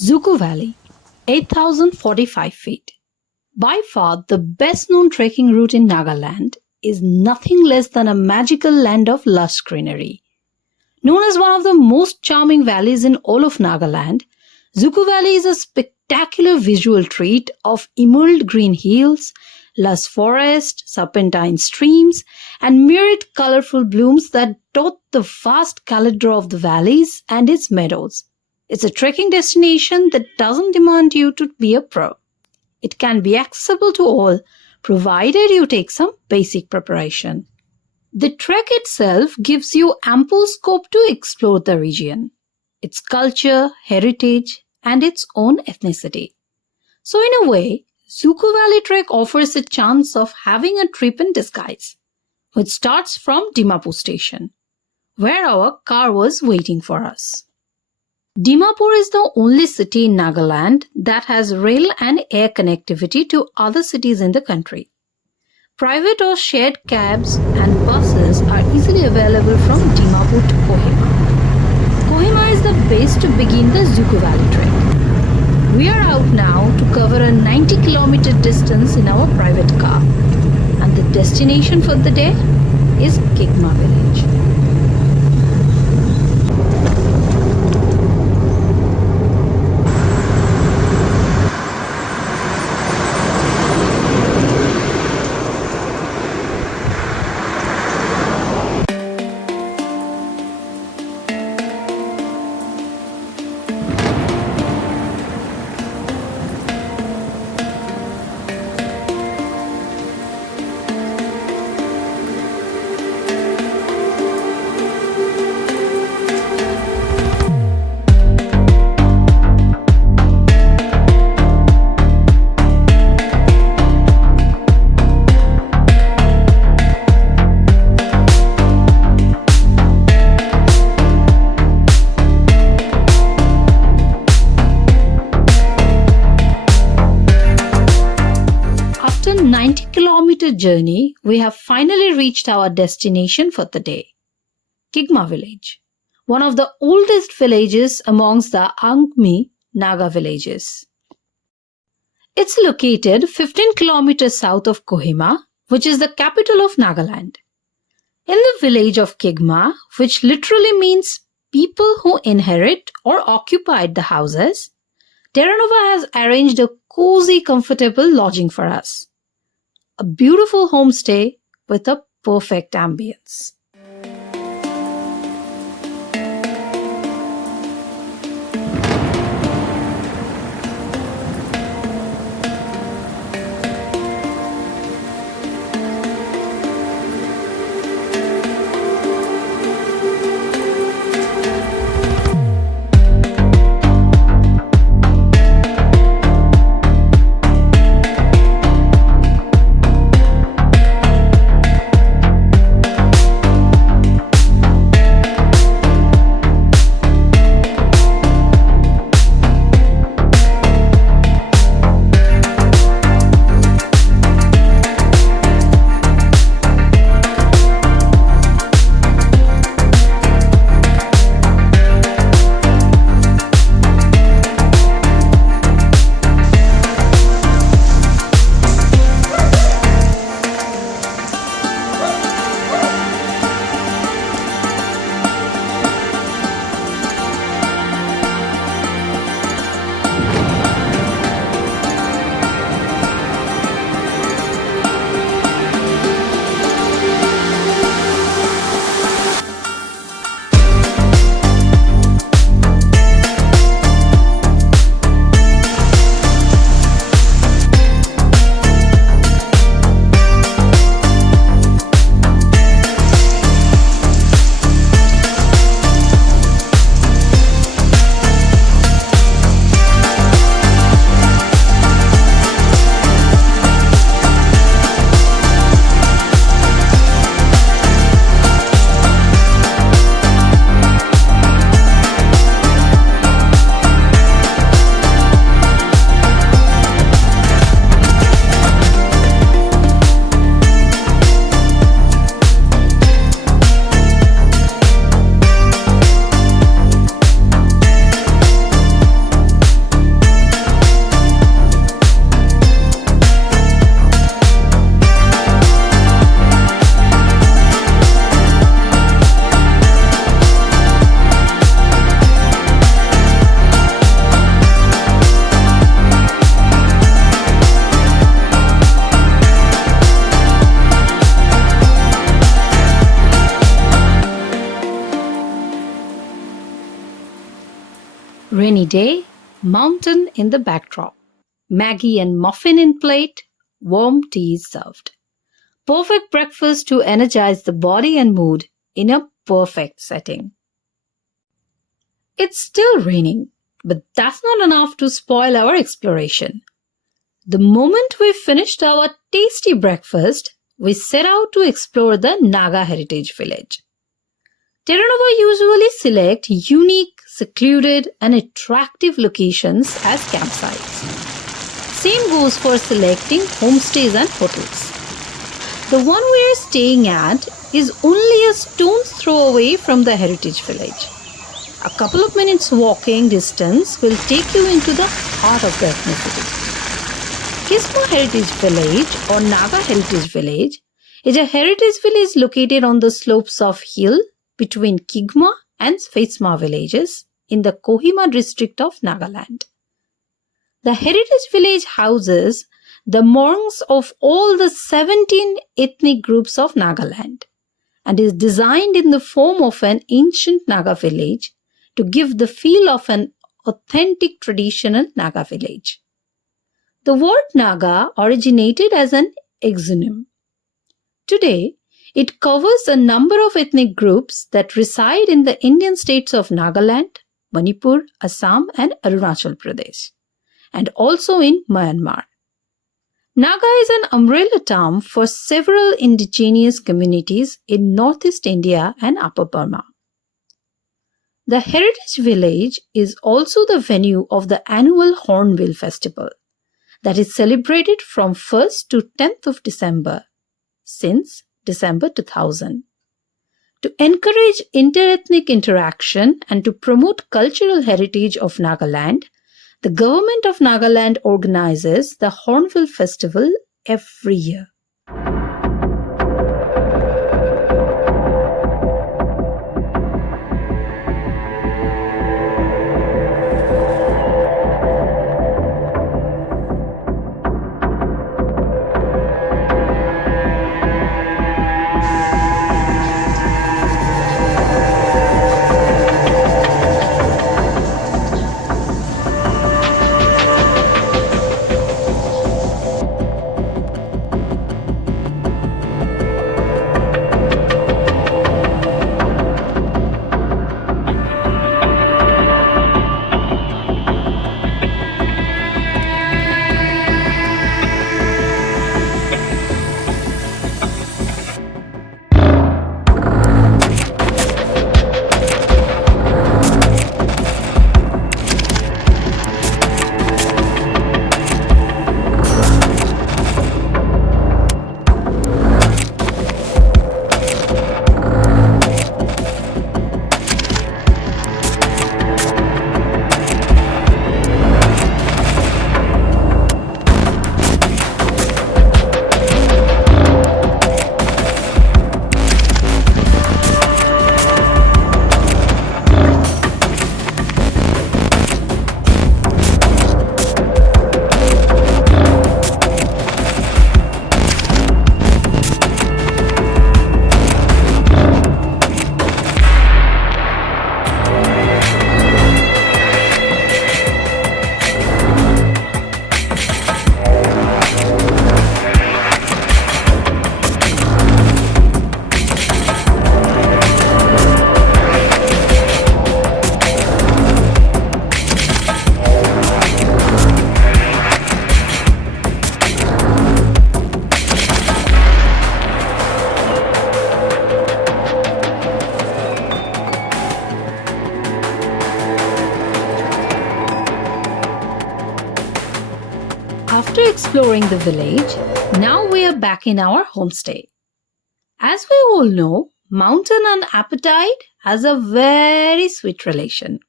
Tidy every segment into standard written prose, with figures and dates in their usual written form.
Dzukou Valley, 8,045 feet. By far the best known trekking route in Nagaland is nothing less than a magical land of lush greenery. Known as one of the most charming valleys in all of Nagaland, Dzukou Valley is a spectacular visual treat of emerald green hills, lush forest, serpentine streams, and myriad colorful blooms that dot the vast caldera of the valleys and its meadows. It's a trekking destination that doesn't demand you to be a pro. It can be accessible to all, provided you take some basic preparation. The trek itself gives you ample scope to explore the region, its culture, heritage, and its own ethnicity. So in a way, Dzukou Valley Trek offers a chance of having a trip in disguise, which starts from Dimapur station, where our car was waiting for us. Dimapur is the only city in Nagaland that has rail and air connectivity to other cities in the country. Private or shared cabs and buses are easily available from Dimapur to Kohima. Kohima is the base to begin the Dzukou Valley Trek. We are out now to cover a 90-kilometer distance in our private car, and the destination for the day is Khonoma village. After a 90-kilometer journey, we have finally reached our destination for the day, Khonoma village, one of the oldest villages amongst the Angmi Naga villages. It's located 15 kilometers south of Kohima, which is the capital of Nagaland. In the village of Khonoma, which literally means people who inherit or occupied the houses, Terra Nova has arranged a cozy, comfortable lodging for us. A beautiful homestay with a perfect ambience. Rainy day, mountain in the backdrop. Maggie and muffin in plate, warm tea served. Perfect breakfast to energize the body and mood in a perfect setting. It's still raining, but that's not enough to spoil our exploration. The moment we finished our tasty breakfast, we set out to explore the Naga Heritage Village. Terranova usually select unique, secluded, and attractive locations as campsites. Same goes for selecting homestays and hotels. The one we are staying at is only a stone's throw away from the heritage village. A couple of minutes walking distance will take you into the heart of the ethnicity. Khonoma Heritage Village or Naga Heritage Village is a heritage village located on the slopes of hill between Khonoma and Svetsma villages in the Kohima district of Nagaland. The heritage village houses the monks of all the 17 ethnic groups of Nagaland and is designed in the form of an ancient Naga village to give the feel of an authentic traditional Naga village. The word Naga originated as an exonym. Today, it covers a number of ethnic groups that reside in the Indian states of Nagaland, Manipur, Assam, and Arunachal Pradesh, and also in Myanmar. Naga is an umbrella term for several indigenous communities in northeast India and Upper Burma. The Heritage Village is also the venue of the annual Hornbill Festival that is celebrated from 1st to 10th of December since December 2000. To encourage interethnic interaction and to promote cultural heritage of Nagaland, the government of Nagaland organizes the Hornbill Festival every year. After exploring the village, now we are back in our homestay. As we all know, mountain and appetite has a very sweet relation.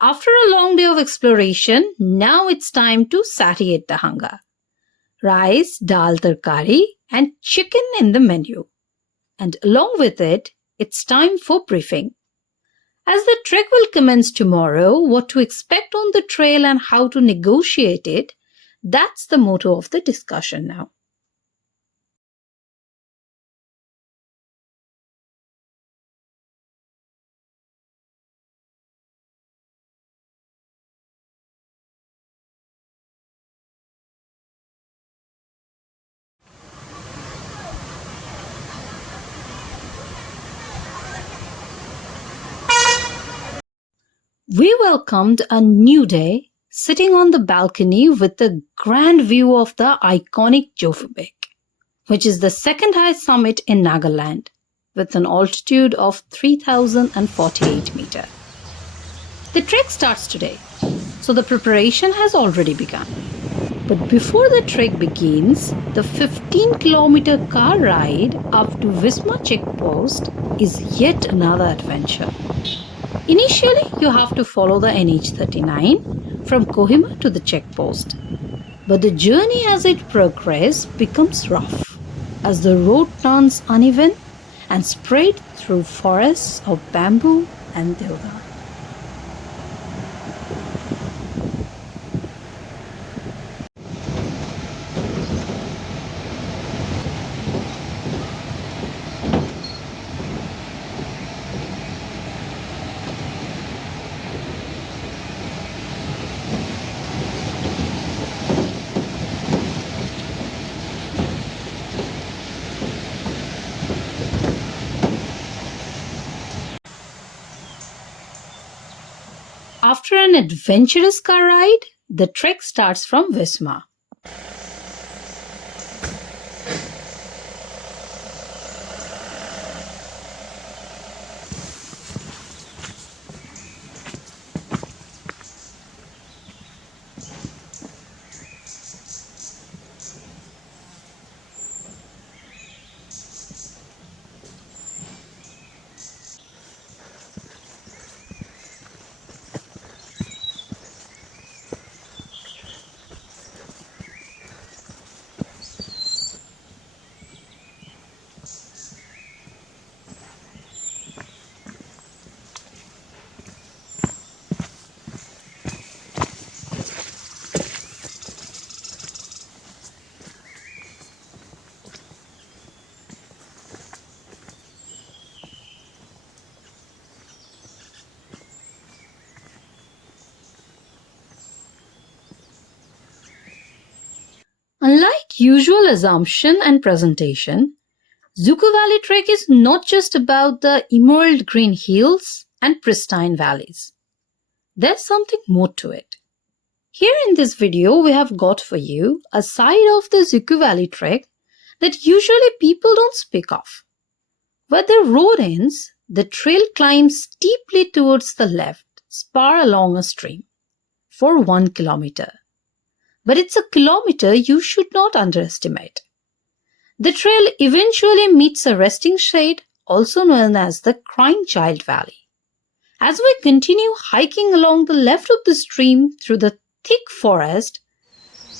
After a long day of exploration, now it's time to satiate the hunger. Rice, dal tarkari, and chicken in the menu. And along with it, it's time for briefing. As the trek will commence tomorrow, what to expect on the trail and how to negotiate it, that's the motto of the discussion now. We welcomed a new day sitting on the balcony with a grand view of the iconic Jofubek, which is the second highest summit in Nagaland, with an altitude of 3,048 meters. The trek starts today, so the preparation has already begun. But before the trek begins, the 15-kilometer car ride up to Visma checkpost is yet another adventure. Initially, you have to follow the NH39 from Kohima to the checkpost. But the journey as it progresses becomes rough, as the road turns uneven and spread through forests of bamboo and deodar. After an adventurous car ride, the trek starts from Visma. Unlike usual assumption and presentation, Dzukou Valley trek is not just about the emerald green hills and pristine valleys. There's something more to it. Here in this video, we have got for you a side of the Dzukou Valley trek that usually people don't speak of. Where the road ends, the trail climbs steeply towards the left, spar along a stream, for 1 kilometer. But it's a kilometer you should not underestimate. The trail eventually meets a resting shade, also known as the Crying Child Valley. As we continue hiking along the left of the stream through the thick forest,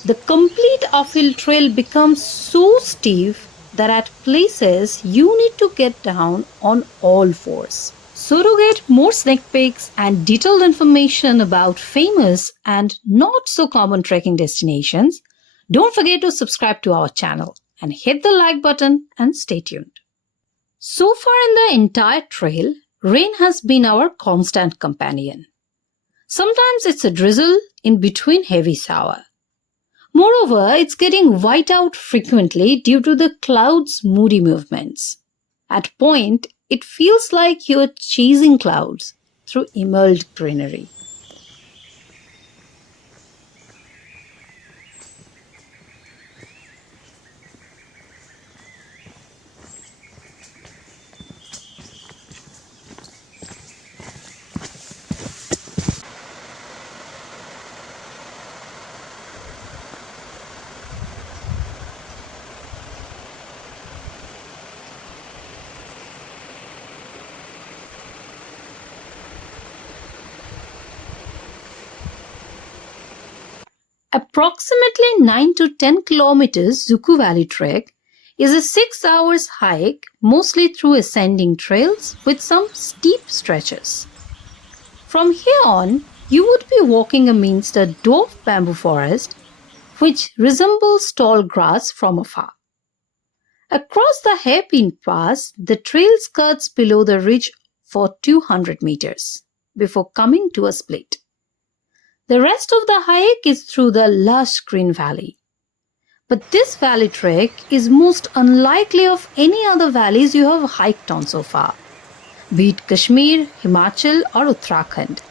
the complete uphill trail becomes so steep that at places you need to get down on all fours. So to get more sneak peeks and detailed information about famous and not so common trekking destinations, don't forget to subscribe to our channel and hit the like button and stay tuned. So far in the entire trail, rain has been our constant companion. Sometimes it's a drizzle in between heavy shower. Moreover, it's getting white out frequently due to the clouds' moody movements. At point, it feels like you're chasing clouds through emerald greenery. Approximately 9 to 10 kilometers Dzukou Valley trek is a 6 hours hike, mostly through ascending trails with some steep stretches. From here on, you would be walking amidst a dwarf bamboo forest which resembles tall grass from afar. Across the hairpin pass, the trail skirts below the ridge for 200 meters before coming to a split. The rest of the hike is through the lush green valley. But this valley trek is most unlikely of any other valleys you have hiked on so far, be it Kashmir, Himachal or Uttarakhand.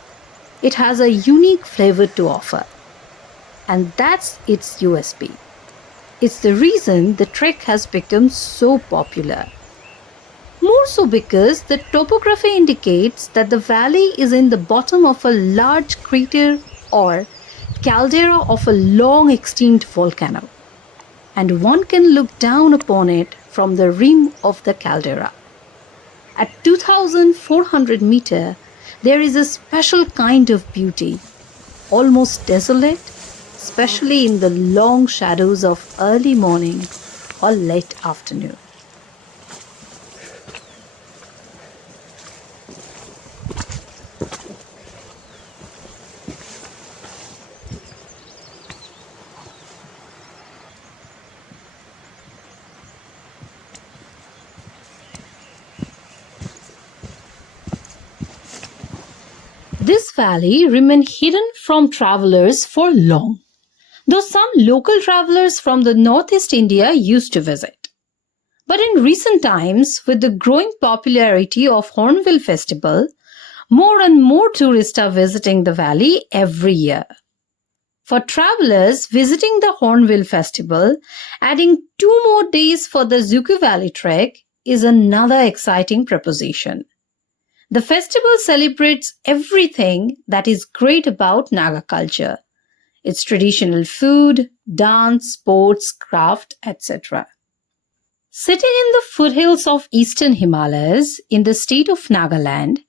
It has a unique flavor to offer, and that's its USP. It's the reason the trek has become so popular. More so because the topography indicates that the valley is in the bottom of a large crater or caldera of a long extinct volcano, and one can look down upon it from the rim of the caldera. At 2,400 meters, there is a special kind of beauty, almost desolate, especially in the long shadows of early morning or late afternoon. This valley remained hidden from travelers for long, though some local travelers from the northeast India used to visit. But in recent times, with the growing popularity of Hornbill Festival, more and more tourists are visiting the valley every year. For travelers visiting the Hornbill Festival, adding 2 more days for the Dzukou Valley trek is another exciting proposition. The festival celebrates everything that is great about Naga culture, its traditional food, dance, sports, craft, etc. Sitting in the foothills of eastern Himalayas in the state of Nagaland,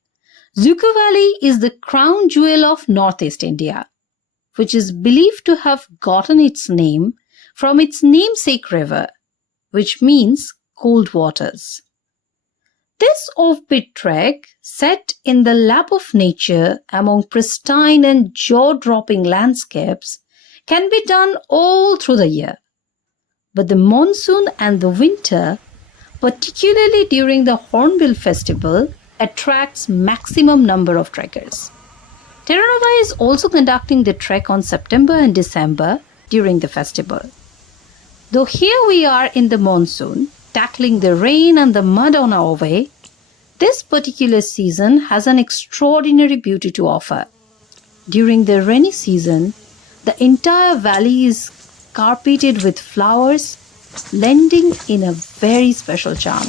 Dzukou Valley is the crown jewel of northeast India, which is believed to have gotten its name from its namesake river, which means cold waters. This offbeat trek, set in the lap of nature among pristine and jaw-dropping landscapes, can be done all through the year. But the monsoon and the winter, particularly during the Hornbill Festival, attracts maximum number of trekkers. Terra Nova is also conducting the trek on September and December during the festival. Though here we are in the monsoon, tackling the rain and the mud on our way, this particular season has an extraordinary beauty to offer. During the rainy season, the entire valley is carpeted with flowers, lending in a very special charm.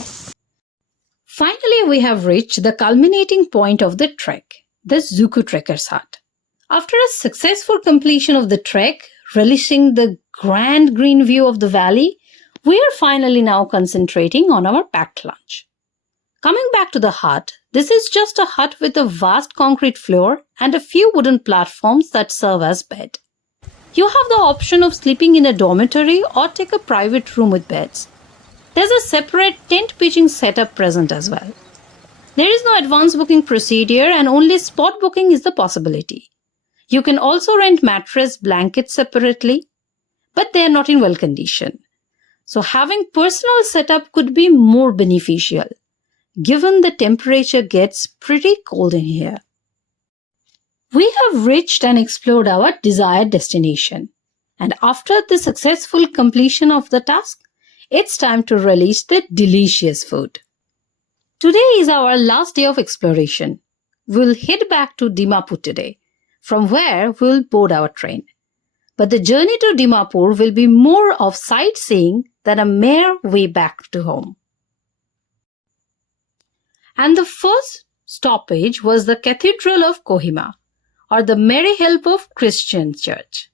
Finally, we have reached the culminating point of the trek, the Dzukou Trekker's Hut. After a successful completion of the trek, relishing the grand green view of the valley, we are finally now concentrating on our packed lunch. Coming back to the hut, this is just a hut with a vast concrete floor and a few wooden platforms that serve as bed. You have the option of sleeping in a dormitory or take a private room with beds. There's a separate tent pitching setup present as well. There is no advance booking procedure and only spot booking is the possibility. You can also rent mattress, blankets separately, but they are not in well condition. So having personal setup could be more beneficial, given the temperature gets pretty cold in here. We have reached and explored our desired destination, and after the successful completion of the task, it's time to relish the delicious food. Today is our last day of exploration. We'll head back to Dimapur today, from where we'll board our train. But the journey to Dimapur will be more of sightseeing than a mere way back to home. And the first stoppage was the Cathedral of Kohima, or the Mary Help of Christian Church.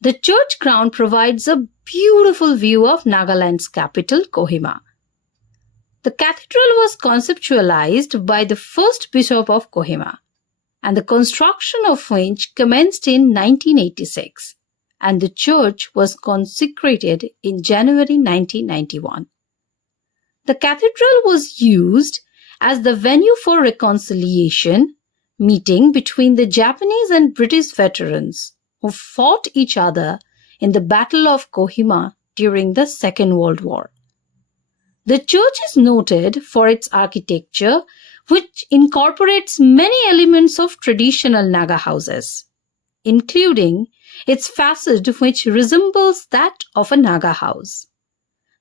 The church ground provides a beautiful view of Nagaland's capital, Kohima. The cathedral was conceptualized by the first bishop of Kohima, and the construction of which commenced in 1986, and the church was consecrated in January 1991. The cathedral was used as the venue for reconciliation meeting between the Japanese and British veterans who fought each other in the Battle of Kohima during the Second World War. The church is noted for its architecture, which incorporates many elements of traditional Naga houses, including its facade which resembles that of a Naga house.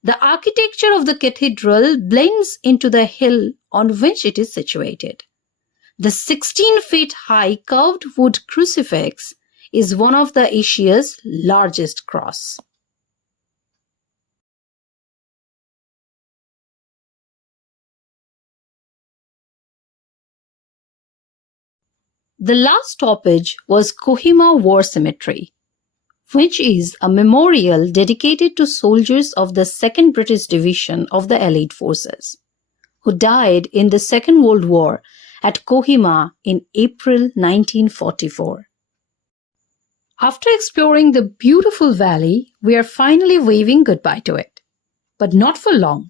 The architecture of the cathedral blends into the hill on which it is situated. The 16 feet high curved wood crucifix is one of the Asia's largest cross. The last stoppage was Kohima War Cemetery, which is a memorial dedicated to soldiers of the 2nd British Division of the Allied Forces, who died in the Second World War at Kohima in April 1944. After exploring the beautiful valley, we are finally waving goodbye to it. But not for long.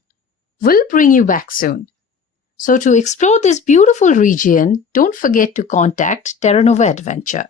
We'll bring you back soon. So to explore this beautiful region, don't forget to contact Terra Nova Adventure.